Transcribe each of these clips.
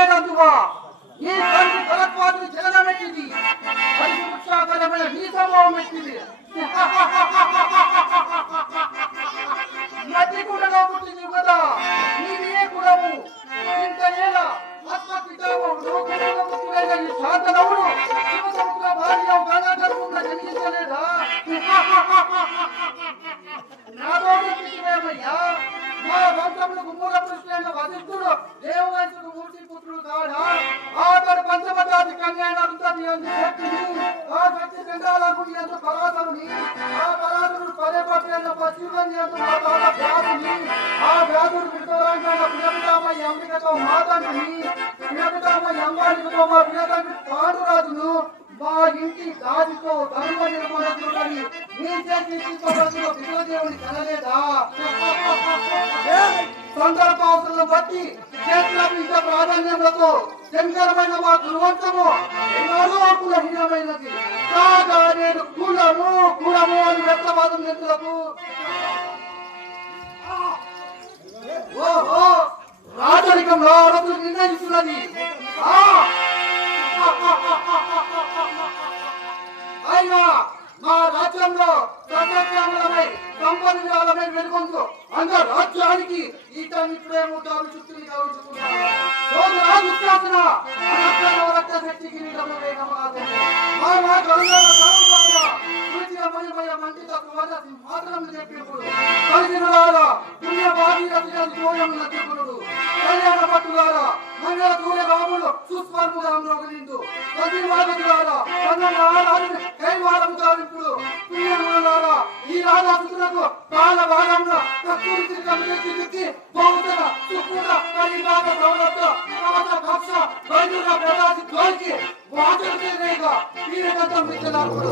నేనందువా నీ తండ్రి భరద్వాజుని జగనం ఎట్టింది కలిసి వృక్షాకరమైన నీ సమూహం ఎట్టింది నది గుడలో పుట్టింది కదా నీవే కులము ఇంత ఏళ ఆత్మపితామహుడు ఈ శాంతనవుడు శివసముద్ర భార్య గణాధర్మున్న జన్మించలేదా నాదోమయ్యా మా వంశములకు మూల పురుషులైన వశిష్ఠుడు దేవవంశుడు మూర్తి పుత్రుడు కాడా ఆతడు పంచమజాతి కన్యానంతని ఆ శక్తి చండాలకుడి అంత పరాశరుని ఆ పరాశరుడు పదేపట్ల పశ్చిమని అంత మా తాత వ్యాధుని ఆ వ్యాధుడు విడుదలంగా ప్రియపితామయ్య అంబికతో మాతండ్రిని ప్రియపితామయ్య అంబాలికతో మా ప్రియతండ్రి పాండురాజును మా ఇంటి దాదితో ధర్మ నిర్మాణులని మీ చేతి విశ్వదేవుని కనలేదా సందర్భావసరాలను బట్టి క్షేత్రపీఠ ప్రాధాన్యములతో శంకరమైన మా గురువంశము ఎన్నో కులహీనమైనది కాగా నేను కులము అని వ్యక్తవాదం చేతులకు ఓహో రాజరికంలో అరబులు నిర్ణయిస్తున్నది అయినా మా రాజ్యంలో సత్యామలమై సంపన్నులమై వెలుగొందు అంత రాజ్యానికి ఇతని ప్రేమ గావిచుకుని శక్తికి మాత్రం చెప్పినప్పుడు కలిగినలారా పుణ్య భాగీరథుడు కళ్యాణ పట్టులారా మంగళ దూర రాముడు సుస్వర్ముగా నిండు కదివాదులారా కైవారం గావింపుడు పుణ్యములారా ఈ రాజాసులకు బాల భాగంలో కస్తూరి కమిటీ బహుతర సుకుల పరిభాగ ప్రవృత్త ప్రవత కక్ష వైద్యుల ప్రదాసి దోరికి వాచరుగా వీరగతం విద్యలాకుడు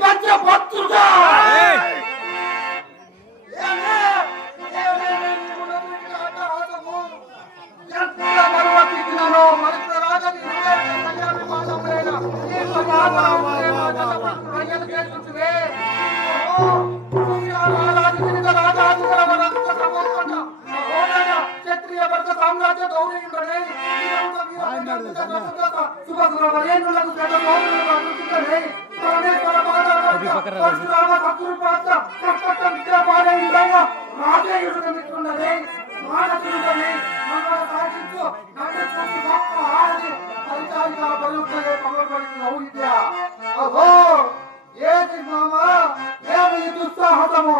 పంచభక్తుగా క్షత్రియ భర్త సామ్రాజ్య గౌరవించడే ఏది మామా ఏమి దుస్సాహసము